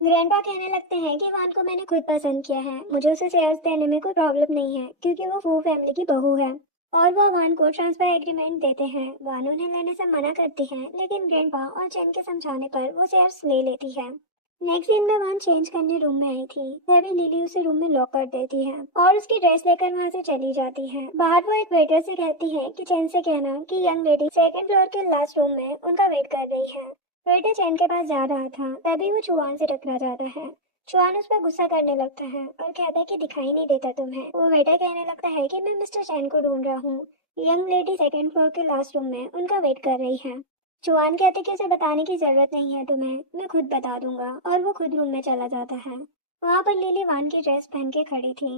ग्रैंडपा कहने लगते हैं कि वान को मैंने खुद पसंद किया है, मुझे उसे शेयर्स देने में कोई प्रॉब्लम नहीं है क्योंकि वो फू फैमिली की बहू है। और वो वान को ट्रांसफर एग्रीमेंट देते हैं। वान उन्हें लेने से मना करती है, लेकिन ग्रैंडपा और चैन के समझाने पर वो शेयर्स ले लेती है। नेक्स्ट दिन में वान चेंज करने रूम में आई थी, तभी लिली उसे रूम में लॉक कर देती है और उसकी ड्रेस लेकर वहां से चली जाती है। बाहर वो एक वेटर से कहती है कि चैन से कहना कि यंग लेडी सेकंड फ्लोर के लास्ट रूम में उनका वेट कर रही है। वेटर चैन के पास जा रहा था, तभी वो चुआन से टकरा जाता है। चुआन उस पर गुस्सा करने लगता है और कहता है कि दिखाई नहीं देता तुम्हें। वो वेटर कहने लगता है कि मैं मिस्टर चैन को ढूंढ रहा हूँ, यंग लेडी सेकंड फ्लोर के लास्ट रूम में उनका वेट कर रही है। चौहान कहते कि उसे बताने की जरूरत नहीं है तुम्हें, मैं खुद बता दूंगा, और वो खुद रूम में चला जाता है। वहां पर लिली वान की ड्रेस पहन के खड़ी थी।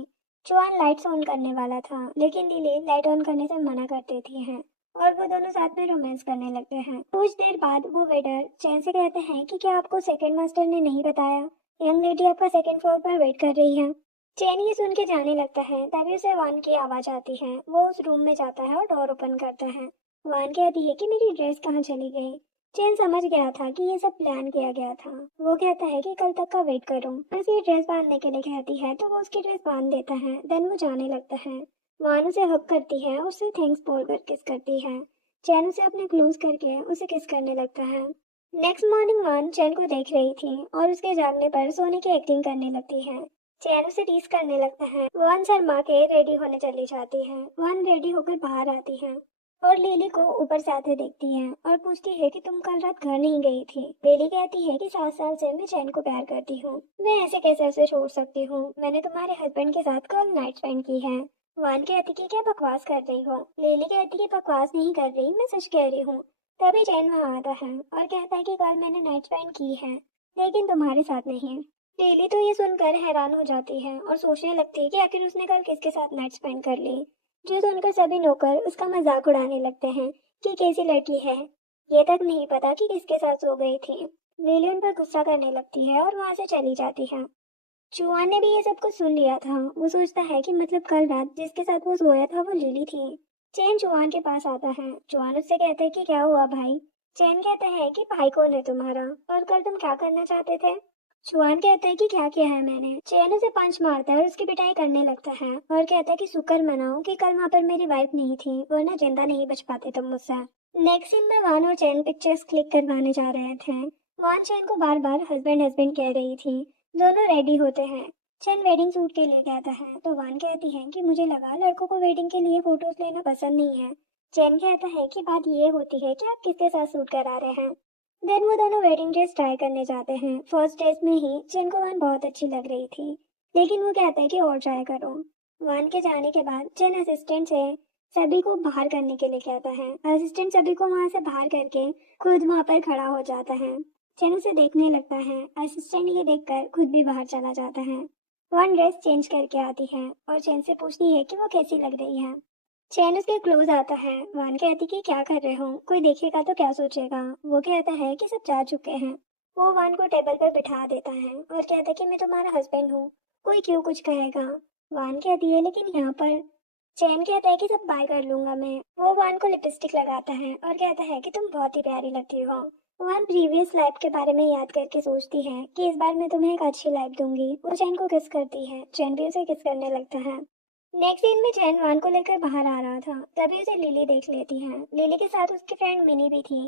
चौहान लाइट्स ऑन करने वाला था, लेकिन लिली लाइट ऑन करने से मना कर देती है और वो दोनों साथ में रोमांस करने लगते हैं। कुछ देर बाद वो वेटर चैन से कहते हैं कि क्या आपको सेकंड मास्टर ने नहीं बताया, यंग लेडी आपका सेकंड फ्लोर पर वेट कर रही है। चैन ये सुन के जाने लगता है, तभी उसे वान की आवाज आती है। वो उस रूम में जाता है और डोर ओपन करता है। वान कहती है कि मेरी ड्रेस कहाँ चली गई। चैन समझ गया था कि ये सब प्लान किया गया था। वो कहता है कि कल तक का वेट करो। उसकी ड्रेस बांधने के लिए कहती है तो वो उसकी ड्रेस बांध देता है। देन वो जाने लगता है। वान उसे हक करती है और उसे थैंक्स बोलकर किस करती है। चैन उसे अपने क्लोज करके उसे किस करने लगता है। नेक्स्ट मॉर्निंग वान चैन को देख रही थी और उसके जागने पर सोने की एक्टिंग करने लगती है। चैन उसे टीज करने लगता है। वान शर्मा के रेडी होने चली जाती है। वान रेडी होकर बाहर आती है और लिली को ऊपर से आते देखती है और पूछती है कि तुम कल रात घर नहीं गई थी। लिली कहती है कि 7 साल से मैं चैन को प्यार करती हूँ, मैं ऐसे कैसे उसे छोड़ सकती हूँ, मैंने तुम्हारे हस्बैंड के साथ कल नाइट स्पेंड की है। वान कहती कि क्या बकवास कर रही हो। लिली कहती कि बकवास नहीं कर रही, मैं सच कह रही हूँ। तभी चैन वहाँ आता है और कहता है कि कल मैंने नाइट स्पेंड की है, लेकिन तुम्हारे साथ नहीं। लिली तो ये सुनकर हैरान हो जाती है और सोचने लगती है कि आखिर उसने कल किसके साथ नाइट स्पेंड कर ली, जो सुनकर सभी नौकर उसका मजाक उड़ाने लगते हैं कि कैसी लड़की है, ये तक नहीं पता कि किसके साथ सो गई थी। लिली उन पर गुस्सा करने लगती है और वहां से चली जाती है। चुआन ने भी ये सब कुछ सुन लिया था। वो सोचता है कि मतलब कल रात जिसके साथ वो सोया था वो लिली थी। चैन चुआन के पास आता है। चुआन उससे कहता है कि क्या हुआ भाई। चैन कहता है कि भाई कौन है तुम्हारा और कल तुम क्या करना चाहते थे। चुआन कहता है कि क्या किया है मैंने। चैन उसे पंच मारता है और उसकी पिटाई करने लगता है और कहता है कि शुक्र मनाओ कि कल वहां पर मेरी वाइफ नहीं थी, वरना जिंदा नहीं बच पाते तुम मुझसे। नेक्स्ट सीन में वान और चैन पिक्चर्स क्लिक करवाने जा रहे थे। वान चैन को बार बार हस्बैंड हस्बैंड कह रही थी। दोनों रेडी होते हैं। चैन वेडिंग सूट के लिए कहता है तो वान कहती है कि मुझे लगा लड़कों को वेडिंग के लिए फोटोज लेना पसंद नहीं है। चैन कहता है कि बात ये होती है कि आप किसके साथ सूट करा रहे हैं। देन वो दोनों वेडिंग ड्रेस ट्राई करने जाते हैं। फर्स्ट ड्रेस में ही चैन को वान बहुत अच्छी लग रही थी, लेकिन वो कहता है कि और ट्राई करो। वान के जाने के बाद चैन असिस्टेंट से सभी को बाहर करने के लिए कहता है। असिस्टेंट सभी को वहां से बाहर करके खुद वहां पर खड़ा हो जाता है। चैन उसे देखने लगता है। असिस्टेंट ये देखकर खुद भी बाहर चला जाता है। वान ड्रेस चेंज करके आती है और चैन से पूछती है कि वो कैसी लग रही है। चैन उसके क्लोज आता है। वान कहती कि क्या कर रहे हो, कोई देखेगा तो क्या सोचेगा। वो कहता है कि सब जा चुके हैं। वो वान को टेबल पर बिठा देता है और कहता है कि मैं तुम्हारा हस्बैंड हूँ, कोई क्यों कुछ कहेगा। वान कहती है लेकिन यहाँ पर। चैन कहता है कि सब बाय कर लूंगा मैं। वो वान को लिपस्टिक लगाता है और कहता है कि तुम बहुत ही प्यारी लगती हो। वान प्रीवियस लाइफ के बारे में याद करके सोचती है कि इस बार मैं तुम्हें एक अच्छी लाइफ दूंगी। वो चैन को किस करती है, चैन भी उसे किस करने लगता है। नेक्स्ट सीन में चैन वान को लेकर बाहर आ रहा था, तभी उसे लिली देख लेती है। लिली के साथ उसकी फ्रेंड मिनी भी थी।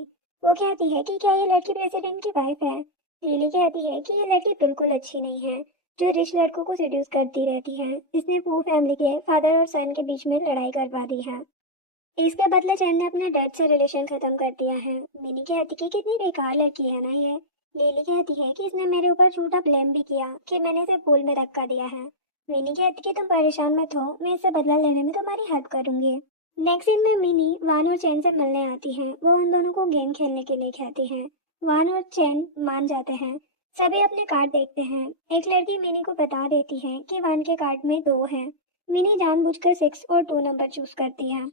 वो कहती है कि क्या ये लड़की प्रेसिडेंट की वाइफ है। लिली कहती है कि ये लड़की बिल्कुल अच्छी नहीं है, जो रिच लड़कों को सेड्यूस करती रहती है। इसने पूरी फैमिली के फादर और सन के बीच में लड़ाई करवा दी है। इसके बदले चैन ने अपने डैड से रिलेशन खत्म कर दिया है। मिनी कहती कि कितनी बेकार लड़की है ना ये। लिली कहती है कि इसने मेरे ऊपर झूठा ब्लेम भी किया कि मैंने इसे पूल में धक्का दिया है। मिनी कहती कि तुम परेशान मत हो, मैं इससे बदला लेने में तुम्हारी हेल्प करूंगी। नेक्स्ट सीन में मिनी वान और चैन से मिलने आती है। वो उन दोनों को गेम खेलने के लिए कहती है। वान और चैन मान जाते हैं। सभी अपने कार्ड देखते हैं। एक लड़की मिनी को बता देती है कि वान के कार्ड में 2 हैं। मिनी जानबूझकर 6 और 2 नंबर चूज करती है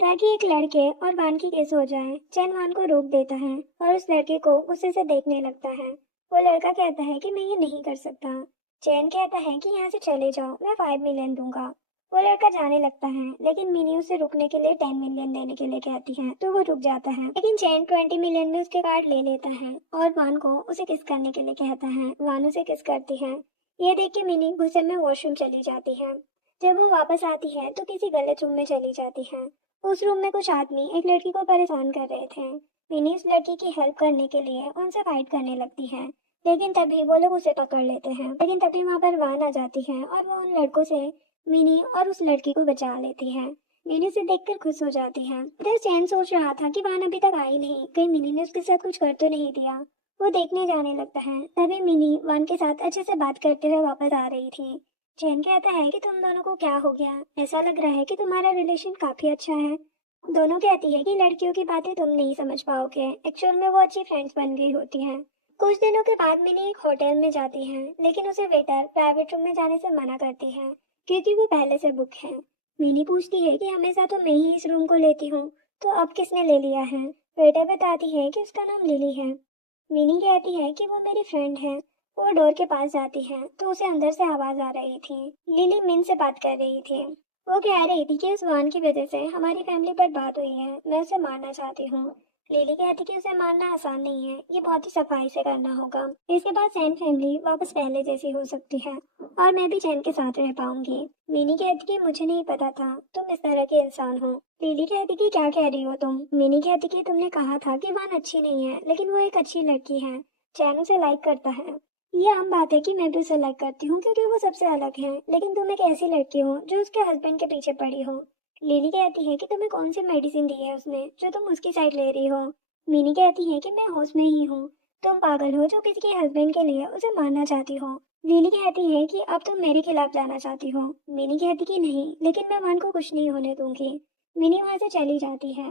ताकि एक लड़के और वान की केस हो जाए। चैन वान को रोक देता है और उस लड़के को गुस्से से देखने लगता है। वो लड़का कहता है कि मैं ये नहीं कर सकता। चैन कहता है कि यहाँ से चले जाओ, मैं 5 मिलियन दूंगा। वो लड़का जाने लगता है, लेकिन मिनी उसे रुकने के लिए 10 मिलियन देने के लिए कहती है, तो वो रुक जाता है। लेकिन चैन 20 मिलियन में उसके कार्ड ले लेता है और वान को उसे किस करने के लिए कहता है। वान उसे किस करती है। ये देख के मिनी गुस्से में वॉशरूम चली जाती है। जब वो वापस आती है तो किसी गलत रूम में चली जाती है। उस रूम में कुछ आदमी एक लड़की को परेशान कर रहे थे। मिनी उस लड़की की हेल्प करने के लिए उनसे फाइट करने लगती है, लेकिन तभी वो लोग उसे पकड़ लेते हैं। लेकिन तभी वहां पर वान आ जाती है और वो उन लड़कों से मिनी और उस लड़की को बचा लेती है। मिनी उसे देखकर खुश हो जाती है। इधर चैन सोच रहा था कि वान अभी तक आई नहीं, कहीं मिनी ने उसके साथ कुछ कर तो नहीं दिया। वो देखने जाने लगता है, तभी मिनी वान के साथ अच्छे से बात करते हुए वापस आ रही थी। चैन कहता है कि तुम दोनों को क्या हो गया, ऐसा लग रहा है कि तुम्हारा रिलेशन काफी अच्छा है। दोनों कहती है कि लड़कियों की बातें तुम नहीं समझ पाओगे, एक्चुअल में वो अच्छी फ्रेंड्स बन गई होती हैं। कुछ दिनों के बाद मिनी एक होटल में जाती है, लेकिन उसे वेटर प्राइवेट रूम में जाने से मना करती है क्योंकि वो पहले से बुक है। मिनी पूछती है कि हमेशा तो मैं ही इस रूम को लेती हूँ, तो अब किसने ले लिया है। वेटर बताती है कि उसका नाम लिली है। मिनी कहती है कि वो मेरी फ्रेंड है। वो डोर के पास जाती है तो उसे अंदर से आवाज आ रही थी। लिली मिन से बात कर रही थी। वो कह रही थी कि उस वान की वजह से हमारी फैमिली पर बात हुई है, मैं उसे मारना चाहती हूँ। लिली कहती कि उसे मारना आसान नहीं है, ये बहुत ही सफाई से करना होगा। इसके बाद सैन फैमिली वापस पहले जैसी हो सकती है और मैं भी चैन के साथ रह पाऊंगी। मिनी कहती कि मुझे नहीं पता था तुम इस तरह के इंसान हो। लिली कहती कि क्या कह रही हो तुम। मिनी कहती कि तुमने कहा था कि वान अच्छी नहीं है, लेकिन वो एक अच्छी लड़की है। चैन उसे लाइक करता है। ये आम बात है कि मैं भी उसे लाइक करती हूँ क्योंकि वो सबसे अलग है, लेकिन तुम एक ऐसी लड़की हो जो उसके हस्बैंड के पीछे पड़ी हो। लिली कहती है कि तुम्हें कौन सी मेडिसिन दी है उसने जो तुम उसकी साइड ले रही हो। मिनी कहती है कि मैं होश में ही हूँ, तुम पागल हो जो किसी के हस्बैंड के लिए उसे मारना चाहती हो। लिली कहती है कि अब तुम मेरे खिलाफ जाना चाहती हो। मिनी कहती कि नहीं, लेकिन मैं वन को कुछ नहीं होने दूंगी। मिनी वहां से चली जाती है।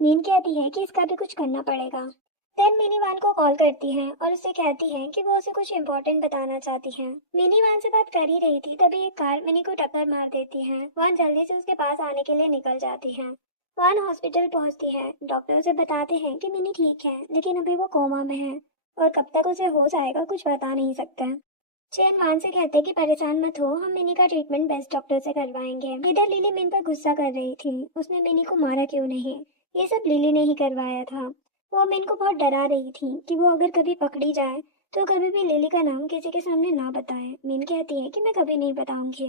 मीन कहती है कि इसका भी कुछ करना पड़ेगा। देन मिनी वान को कॉल करती है और उससे कहती है कि वो उसे कुछ इम्पोर्टेंट बताना चाहती है। मिनी वान से बात कर ही रही थी, तभी एक कार मिनी को टक्कर मार देती है। वान जल्दी से उसके पास आने के लिए निकल जाती है। वान हॉस्पिटल पहुंचती है। डॉक्टर उसे बताते हैं कि मिनी ठीक है, लेकिन अभी वो कोमा में है और कब तक उसे होश आएगा कुछ बता नहीं सकता। चैन वान से कहते कि परेशान मत हो, हम मिनी का ट्रीटमेंट बेस्ट डॉक्टर से करवाएंगे। इधर लिली मिन पर गुस्सा कर रही थी, उसने मिनी को मारा क्यों नहीं। ये सब लिली ने ही करवाया था। वो मिन को बहुत डरा रही थी कि वो अगर कभी पकड़ी जाए तो कभी भी लिली का नाम किसी के सामने ना बताए। मिन कहती है कि मैं कभी नहीं बताऊंगी।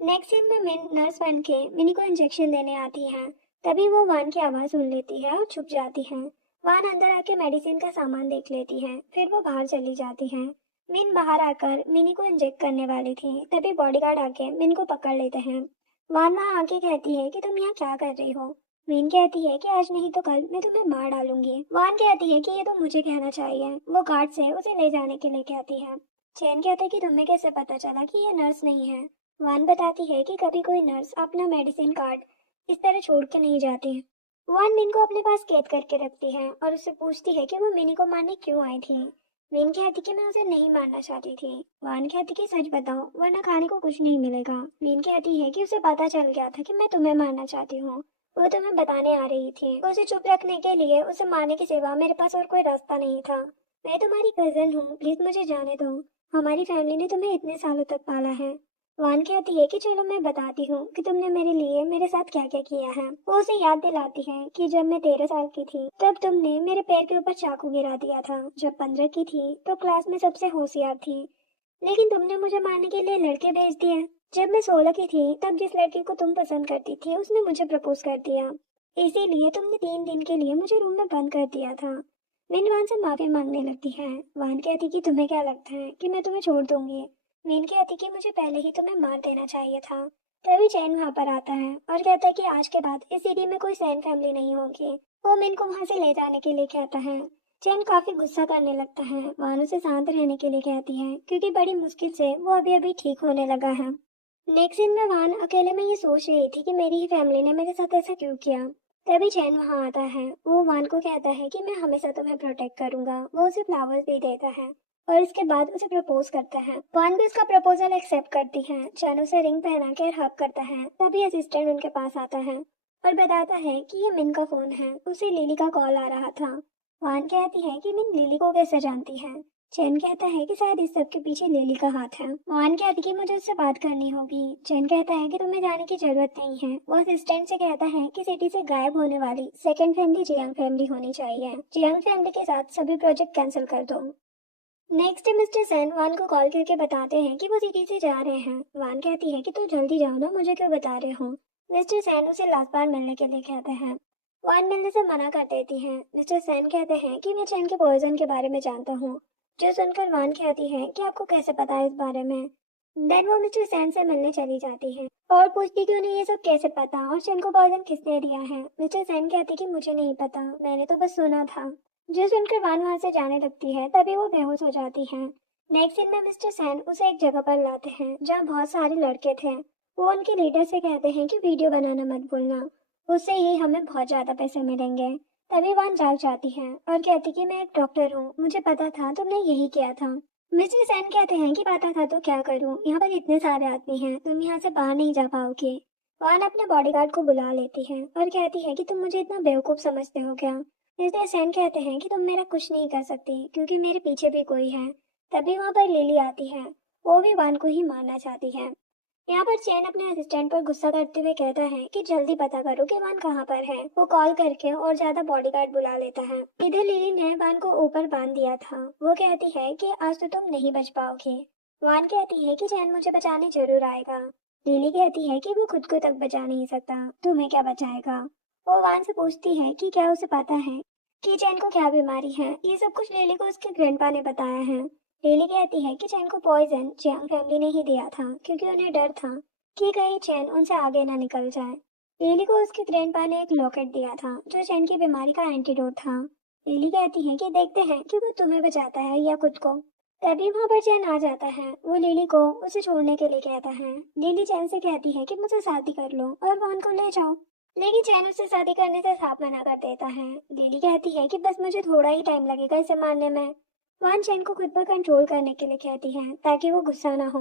नेक्स्ट सीन में मिन नर्स बन के मिनी को इंजेक्शन देने आती है। तभी वो वान की आवाज सुन लेती है और छुप जाती है। वान अंदर आके मेडिसिन का सामान देख लेती है, फिर वो बाहर चली जाती है। मिन बाहर आकर मिनी को इंजेक्ट करने वाली थी, तभी बॉडीगार्ड आके मिन को पकड़ लेते हैं। वान वहाँ आके कहती है कि तुम यहाँ क्या कर रही हो। मीन कहती है कि आज नहीं तो कल मैं तुम्हें मार डालूंगी। वान कहती है कि ये तो मुझे कहना चाहिए। वो गार्ड से उसे ले जाने के लिए कहती है। चैन कहता है कि तुम्हें कैसे पता चला कि ये नर्स नहीं है। वान बताती है कि कभी कोई नर्स अपना मेडिसिन कार्ड इस तरह छोड़ के नहीं जाती। वान मिन को अपने पास कैद करके रखती है और उससे पूछती है कि वो मिनी को मारने क्यों आई थी। मीन कहती कि मैं उसे नहीं मारना चाहती थी। वान कहती कि सच बताओ वरना खाने को कुछ नहीं मिलेगा। मीन कहती है कि उसे पता चल गया था कि मैं तुम्हें मारना चाहती हूँ। वो तुम्हें बताने आ रही थी। उसे चुप रखने के लिए उसे मारने के सिवा मेरे पास और कोई रास्ता नहीं था। मैं तुम्हारी कजन हूँ, प्लीज मुझे जाने दो। हमारी फैमिली ने तुम्हें इतने सालों तक पाला है। वान कहती है कि चलो मैं बताती हूँ कि तुमने मेरे लिए मेरे साथ क्या क्या किया है। वो उसे याद दिलाती है कि जब मैं 13 साल की थी तब तुमने मेरे पैर के ऊपर चाकू गिरा दिया था। जब 15 की थी तो क्लास में सबसे होशियार थी, लेकिन तुमने मुझे मारने के लिए लड़के भेज दिए। जब मैं 16 की थी तब जिस लड़के को तुम पसंद करती थी उसने मुझे प्रपोज कर दिया। इसीलिए तुमने 3 दिन के लिए मुझे रूम में बंद कर दिया था। विन वान से माफी मांगने लगती है। वान कहती कि तुम्हें क्या लगता है कि मैं तुम्हें छोड़ दूंगी। मीन कहती कि मुझे पहले ही तुम्हें मार देना चाहिए था। तभी चैन वहां पर आता है और कहता है कि आज के बाद इस सिटी में कोई सैन फैमिली नहीं होगी। वो मीन को वहां से ले जाने के लिए कहता है। चैन काफी गुस्सा करने लगता है। वान उसे शांत रहने के लिए कहती है क्योंकि बड़ी मुश्किल से वो अभी अभी ठीक होने लगा है। नेक्स्ट दिन में वान अकेले में ये सोच रही थी कि मेरी ही फैमिली ने मेरे साथ ऐसा क्यों किया। तभी चैन वहां आता है। वो वान को कहता है कि मैं हमेशा तुम्हें प्रोटेक्ट करूंगा। वो उसे फ्लावर्स भी देता है और इसके बाद उसे प्रपोज करता है। वान भी उसका प्रपोजल एक्सेप्ट करती है। चैन उसे रिंग पहना कर हक करता है। तभी असिस्टेंट उनके पास आता है और बताता है कि ये मिन का फोन है, उसे लिली का कॉल आ रहा था। वान कहती है कि मिन लिली को कैसे जानती है। चैन कहता है कि शायद इस सब के पीछे लिली का हाथ है। मोहन कहती कि मुझे उससे बात करनी होगी। चैन कहता है कि तुम्हें जाने की जरूरत नहीं है। वो असिस्टेंट से कहता है कि सिटी से गायब होने वाली सेकंड फैमिली जियांग फैमिली होनी चाहिए। जियांग फैमिली के साथ सभी प्रोजेक्ट कैंसिल कर दो। नेक्स्ट मिस्टर सेन वान को कॉल करके बताते हैं कि वो सिटी से जा रहे हैं। वान कहती है कि तू जल्दी जाओ ना, मुझे क्यों बता रहे हो। मिस्टर सेन उसे लास्ट बार मिलने के लिए कहते हैं। वान मिलने से मना कर देती है। मिस्टर सेन कहते हैं कि मैं चैन के पॉइजन के बारे में जानता हूँ। जो सुनकर वान कहती है कि आपको कैसे पता है इस बारे में। देन वो मिस्टर सेन से मिलने चली जाती है और पूछती कि उन्हें ये सब कैसे पता और चैन को पॉइजन किसने दिया है। मिस्टर सेन कहती कि मुझे नहीं पता, मैंने तो बस सुना था। जो सुनकर वान वहां से जाने लगती है तभी वो बेहोश हो जाती है। नेक्स्ट सीन में मिस्टर सैन उसे एक जगह पर लाते हैं जहाँ बहुत सारे लड़के थे। वो उनके लीडर से कहते हैं कि वीडियो बनाना मत भूलना, उससे ही हमें बहुत ज्यादा पैसे मिलेंगे। तभी वान जाग जाती है और कहती कि मैं एक डॉक्टर हूँ, मुझे पता था तुमने यही किया था। मिस्टर सैन कहते हैं कि पता था तो क्या करूँ, यहाँ पर इतने सारे आदमी हैं, तुम यहाँ से बाहर नहीं जा पाओगे। वान अपने बॉडीगार्ड को बुला लेती है और कहती है कि तुम मुझे इतना बेवकूफ समझते हो क्या। मिस्टर सेन कहते हैं कि तुम मेरा कुछ नहीं कर सकती क्योंकि मेरे पीछे भी कोई है। तभी वहां पर लिली आती है। वो भी वान को ही मारना चाहती है। यहाँ पर चैन अपने असिस्टेंट पर गुस्सा करते हुए कहता है कि जल्दी पता करो कि वान कहाँ पर है। वो कॉल करके और ज्यादा बॉडीगार्ड बुला लेता है। इधर लिली ने वान को ऊपर बांध दिया था। वो कहती है कि आज तो तुम नहीं बच पाओगे। वान कहती है कि चैन मुझे बचाने जरूर आएगा। लिली कहती है कि वो खुद को तक बचा नहीं सकता, तुम्हें क्या बचाएगा। वो वान से पूछती है कि क्या उसे पता है कि चैन को क्या बीमारी है। ये सब कुछ लिली को उसके ग्रैंडपा ने बताया है। लिली कहती है कि चैन को पॉइजन जियांग फैमिली ने ही दिया था क्योंकि उन्हें डर था कि कहीं चैन उनसे आगे ना निकल जाए। लिली को उसके ग्रैंडपा ने एक लॉकेट दिया था जो चैन की बीमारी का एंटीडोट था। लिली कहती है कि देखते हैं कि वो तुम्हें बचाता है या खुद को। तभी वहां पर चैन आ जाता है। वो लिली को उसे छोड़ने के लिए कहता है। लिली चैन से कहती है कि मुझे शादी कर लो और वान को ले जाओ, लेकिन चैन उससे शादी करने से साफ मना कर देता है। लिली कहती है कि बस मुझे थोड़ा ही टाइम लगेगा इसे मारने में। वान चैन को खुद पर कंट्रोल करने के लिए कहती है ताकि वो गुस्सा ना हो।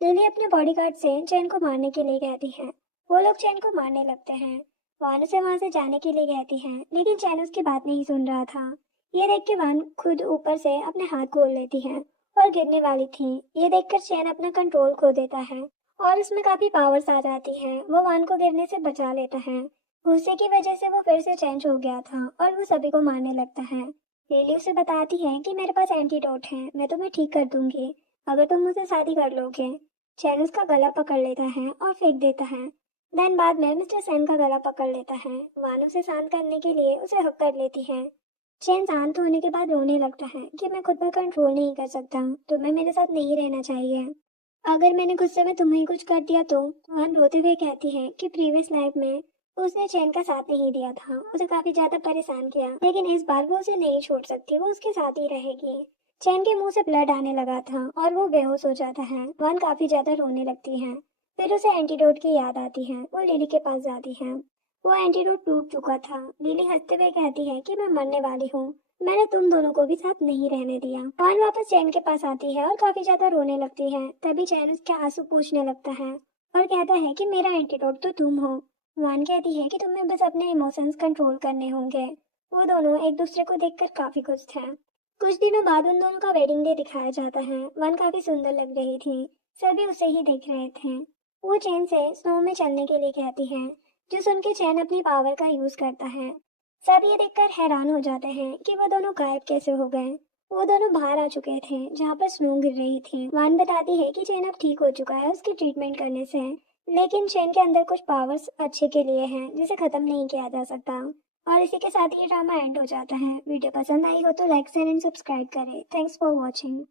लिली अपने बॉडीगार्ड से चैन को मारने के लिए कहती है। वो लोग चैन को मारने लगते हैं। वान उसे वहां से जाने के लिए कहती है, लेकिन चैन उसकी बात नहीं सुन रहा था। ये देख के वान खुद ऊपर से अपने हाथ खोल लेती है और गिरने वाली थी। ये देखकर चैन अपना कंट्रोल खो देता है और उसमें काफी पावर्स आ जाती हैं। वो वान को गिरने से बचा लेता है। गुस्से की वजह से वो फिर से चेंज हो गया था और वो सभी को मारने लगता है। लिली उसे बताती है कि मेरे पास एंटीडोट है, मैं तुम्हें ठीक कर दूंगी अगर तुम मुझसे शादी कर लोगे। चैन उसका गला पकड़ लेता है और फेंक देता है। देन बाद में मिस्टर सेन का गला पकड़ लेता है। वान उसे शांत करने के लिए उसे हक कर लेती है। चैन शांत होने के बाद रोने लगता है कि मैं खुद पर कंट्रोल नहीं कर सकता, तुम्हें मेरे साथ नहीं रहना चाहिए। अगर मैंने गुस्से में तुम्हें कुछ कर दिया तो। वान रोते हुए कहती है कि प्रीवियस लाइफ में उसने चैन का साथ नहीं दिया था, उसे काफी ज्यादा परेशान किया, लेकिन इस बार वो उसे नहीं छोड़ सकती, वो उसके साथ ही रहेगी। चैन के मुंह से ब्लड आने लगा था और वो बेहोश हो जाता है। वान काफी ज्यादा रोने लगती है। फिर उसे एंटीडोट की याद आती है। वो लिली के पास जाती है। वो एंटीडोट टूट चुका था। लिली हंसते हुए कहती है कि मैं मरने वाली हूँ, मैंने तुम दोनों को भी साथ नहीं रहने दिया। वान वापस चैन के पास आती है और काफी ज्यादा रोने लगती है। तभी चैन उसके आंसू पोंछने लगता है और कहता है कि मेरा एंटीडोट तो तुम हो। वान कहती है कि तुम्हें बस अपने इमोशंस कंट्रोल करने होंगे। वो दोनों एक दूसरे को देखकर काफी खुश थे। कुछ दिनों बाद उन दोनों का वेडिंग डे दिखाया जाता है। वान काफी सुंदर लग रही थी। सभी उसे ही देख रहे थे। वो चैन से स्नो में चलने के लिए कहती है, जो सुन के चैन अपनी पावर का यूज करता है। सब ये देखकर हैरान हो जाते हैं कि वो दोनों गायब कैसे हो गए। वो दोनों बाहर आ चुके थे जहाँ पर स्नो गिर रही थी। वान बताती है कि चैन अब ठीक हो चुका है उसकी ट्रीटमेंट करने से, लेकिन चैन के अंदर कुछ पावर्स अच्छे के लिए हैं जिसे खत्म नहीं किया जा सकता। और इसी के साथ ये ड्रामा एंड हो जाता है। वीडियो पसंद आई हो तो लाइक शेयर एंड सब्सक्राइब करें। Thanks for watching.